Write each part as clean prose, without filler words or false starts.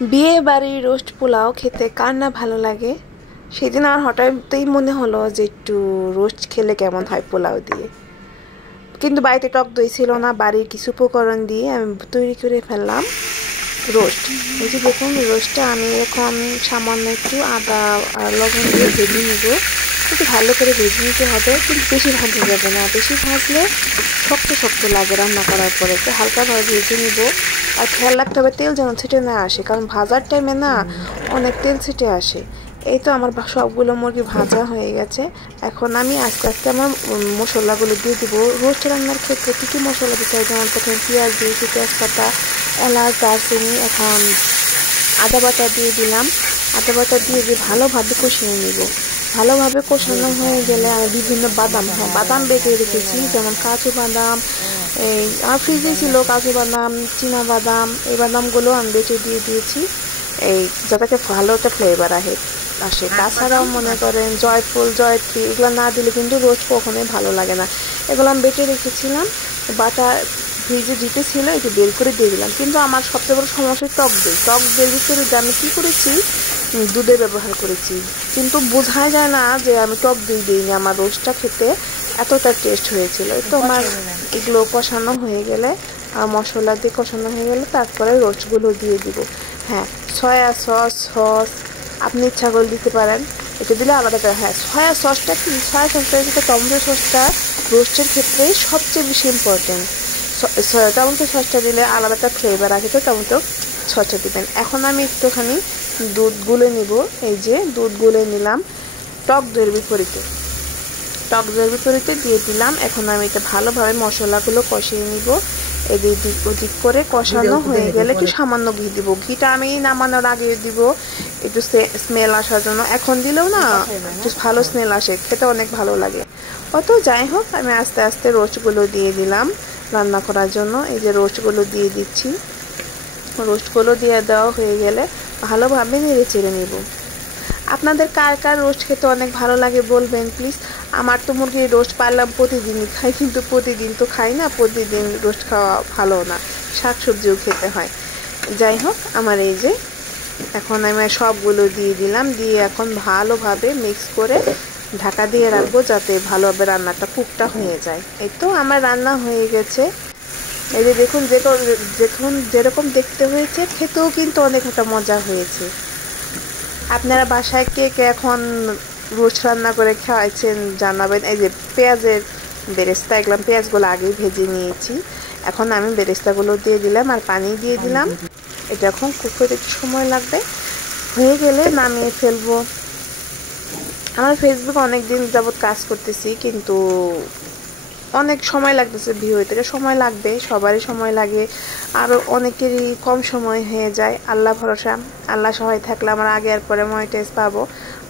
বিয়ে বাড়ির রোস্ট পোলাও খেতে কার না ভালো লাগে। সেদিন আমার হঠাৎই মনে হলো যে একটু রোস্ট খেলে কেমন হয় পোলাও দিয়ে। কিন্তু বাড়িতে টক দই ছিল না, বাড়ির কিছু উপকরণ দিয়ে আমি তৈরি করে ফেললাম রোস্ট। এই যে দেখুন, রোস্টটা আমি এখন সামান্য একটু আদা আর লবণ দিয়ে ভেজে নেব। একটু ভালো করে ভেজে নিতে হবে, কিন্তু বেশি ভাজা যাবে না, বেশি ভাজলে শক্ত শক্ত লাগে রান্না করার পরে। একটু হালকাভাবে ভেজে নিব। আর খেয়াল রাখতে হবে তেল যেন ছিটে না আসে, কারণ ভাজার টাইমে না অনেক তেল ছিটে আসে। এই তো আমার সবগুলো মুরগি ভাজা হয়ে গেছে। এখন আমি আস্তে আস্তে আমার মশলাগুলো দিয়ে দিব। রোস্ট রান্নার ক্ষেত্রে কী কী মশলা দিতে হয়, যেমন প্রথমে পেঁয়াজ দিয়েছি, তেজপাতা, এলাচ, দারচিনি, এখন আদা বাটা দিয়ে দিলাম। আদা বাটা দিয়ে ভালোভাবে কষিয়ে নিব। ভালোভাবে কষানো হয়ে গেলে আমি বিভিন্ন বাদাম বেটে রেখেছি, যেমন কাজু বাদাম, এই আমার ফ্রিজে ছিল কাজু বাদাম, চীনা বাদাম, এই বাদামগুলো আমি বেটে দিয়ে দিয়েছি, এই যাতে ভালো একটা ফ্লেভার আসে। তাছাড়াও মনে করেন জয়ফল, জয়ত্রী এগুলো না দিলে কিন্তু রোস্ট কখনোই ভালো লাগে না। এগুলো আমি বেটে রেখেছিলাম, বাটা ফ্রিজে দিতে ছিল, একটু বের করে দিয়ে দিলাম। কিন্তু আমার সবচেয়ে বড় সমস্যা টক দই। টক দইয়ের ভিতরে আমি কী করেছি, দুধের ব্যবহার করেছি, কিন্তু বোঝাই যায় না যে আমি টক দই দিইনি। আমার রোস্টটা খেতে এতটা টেস্ট হয়েছিল। তো আমার এগুলো কষানো হয়ে গেলে আর মশলা দিয়ে কষানো হয়ে গেলে তারপরে রোস্টগুলো দিয়ে দিব। হ্যাঁ, সয়া সস আপনি ইচ্ছা করে দিতে পারেন, এটা দিলে আলাদা করে। হ্যাঁ, সয়া সসটা কি, সয়া সসটা কিন্তু টমেটো সসটা রোস্টের ক্ষেত্রে সবচেয়ে বেশি ইম্পর্টেন্ট। টমেটো সসটা দিলে আলাদা একটা ফ্লেভার আসে, তো টমেটো সসটা দিবেন। এখন আমি একটুখানি দুধ গুলে নিব। এই যে দুধ গুলে নিলাম, টক দইয়ের বিপরীতে দিয়ে দিলাম। এখন আমি এটা ভালোভাবে মশলাগুলো কষিয়ে নিব। এদিক ওদিক করে কষানো হয়ে গেলে একটু সামান্য ঘি দিব। ঘিটা আমি নামানোর আগে দিব, একটু স্মেল আসার জন্য। এখন দিলেও না একটু ভালো স্মেল আসে, খেতে অনেক ভালো লাগে। অত যাই হোক, আমি আস্তে আস্তে রোস্টগুলো দিয়ে দিলাম রান্না করার জন্য। এই যে রোস্টগুলো দিয়ে দিচ্ছি। রোস্টগুলো দিয়ে দেওয়া হয়ে গেলে ভালোভাবে নেড়ে চেড়ে নেব। আপনাদের কার কার রোস্ট খেতে অনেক ভালো লাগে বলবেন প্লিজ। আমার তো মুরগির রোস্ট পারলাম প্রতিদিনই খাই, কিন্তু প্রতিদিন তো খাই না, প্রতিদিন রোস্ট খাওয়া ভালো না, শাকসবজিও খেতে হয়। যাই হোক, আমার এই যে এখন আমি সবগুলো দিয়ে দিলাম, দিয়ে এখন ভালোভাবে মিক্স করে ঢাকা দিয়ে রাখবো, যাতে ভালোভাবে রান্নাটা কুকটা হয়ে যায়। এই তো আমার রান্না হয়ে গেছে। এই যে দেখুন, যেরকম দেখতে হয়েছে, খেতেও কিন্তু অনেক একটা মজা হয়েছে। আপনারা বাসায় কে কে এখন রোস্ট রান্না করে খাওয়াইছেন জানাবেন। এই যে পেঁয়াজের বেরেস্তা, এগুলো পেঁয়াজগুলো আগেই ভেজে নিয়েছি। এখন আমি বেরেস্তাগুলো দিয়ে দিলাম আর পানি দিয়ে দিলাম। এটা এখন কুক করতে একটু সময় লাগবে, হয়ে গেলে নামিয়ে ফেলবো। আমার ফেসবুকে অনেক দিন যাবৎ কাজ করতেছি, কিন্তু অনেক সময় লাগতেছে। ভিউ থেকে সময় লাগবে, সবারই সময় লাগে, আর অনেকেরই কম সময় হয়ে যায়। আল্লাহ ভরসা, আল্লাহ সহায় থাকলে আমার আগে আর পরে মনিটাইজ পাবো।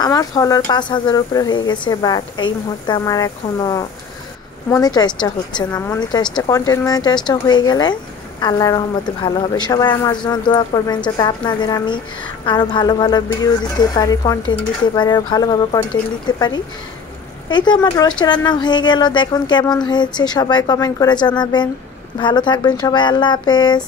আমার ফলোয়ার 5,000 উপরে হয়ে গেছে, বাট এই মুহূর্তে আমার এখনও মনিটাইজটা হচ্ছে না। কন্টেন্ট মনিটাইজটা হয়ে গেলে আল্লাহর রহমতে ভালো হবে। সবাই আমার জন্য দোয়া করবেন, যাতে আপনাদের আমি আরও ভালো ভালো ভিডিও দিতে পারি, কন্টেন্ট দিতে পারি, আর ভালোভাবে কন্টেন্ট দিতে পারি। এই তো আমার রোস্ট রান্না হয়ে গেল। দেখুন কেমন হয়েছে, সবাই কমেন্ট করে জানাবেন। ভালো থাকবেন সবাই, আল্লাহ হাফেজ।